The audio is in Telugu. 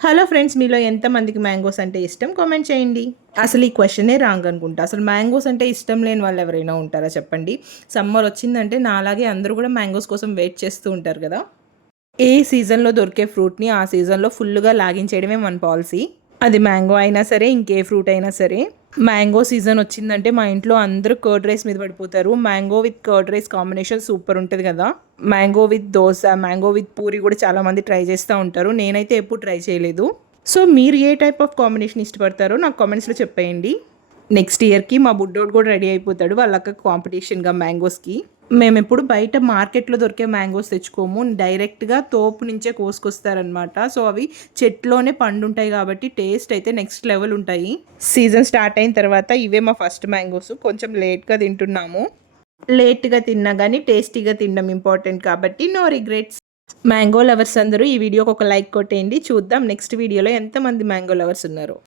హలో ఫ్రెండ్స్, మీలో ఎంతమందికి మ్యాంగోస్ అంటే ఇష్టం కామెంట్ చేయండి. అసలు ఈ క్వశ్చనే రాంగ్ అనుకుంటా. అసలు మ్యాంగోస్ అంటే ఇష్టం లేని వాళ్ళు ఎవరైనా ఉంటారా చెప్పండి? సమ్మర్ వచ్చిందంటే నాలాగే అందరూ కూడా మ్యాంగోస్ కోసం వెయిట్ చేస్తూ ఉంటారు కదా! ఏ సీజన్‌లో దొరికే ఫ్రూట్‌ని ఆ సీజన్‌లో ఫుల్‌గా లాగించేయడమే మన పాలిసీ. అది మ్యాంగో అయినా సరే, ఇంకే ఫ్రూట్ అయినా సరే. మ్యాంగో సీజన్ వచ్చిందంటే మా ఇంట్లో అందరూ కర్డ్ రైస్ మీద పడిపోతారు. Mango with curd rice combination super ఉంటది కదా! Mango with dosa, mango with puri కూడా చాలామంది ట్రై చేస్తా ఉంటారు. నేనైతే ఎప్పుడు ట్రై చేయలేదు. సో, మీరు ఏ టైప్ ఆఫ్ కాంబినేషన్ ఇష్టపడతారో నాకు కామెంట్స్‌లో చెప్పేయండి. నెక్స్ట్ ఇయర్‌కి మా బుడ్డోడు కూడా రెడీ అయిపోతాడు. వాళ్ళ అక్కకి కాంపిటీషన్‌గా మ్యాంగోస్‌కి. మేమెప్పుడు బయట మార్కెట్‌లో దొరికే మ్యాంగోస్ తెచ్చుకోము. డైరెక్ట్‌గా తోపు నుంచే కోసుకొస్తారనమాట. సో, అవి చెట్లోనే పండుంటాయి కాబట్టి టేస్ట్ అయితే నెక్స్ట్ లెవెల్ ఉంటాయి. సీజన్ స్టార్ట్ అయిన తర్వాత ఇవే మా ఫస్ట్ మ్యాంగోస్. కొంచెం లేట్‌గా తింటున్నాము. లేట్‌గా తిన్నా గానీ టేస్టీగా తినడం ఇంపార్టెంట్ కాబట్టి నో రిగ్రెట్స్. మ్యాంగో లవర్స్ అందరూ ఈ వీడియోకి ఒక లైక్ కొట్టేయండి. చూద్దాం నెక్స్ట్ వీడియోలో ఎంతమంది మ్యాంగో లవర్స్ ఉన్నారో.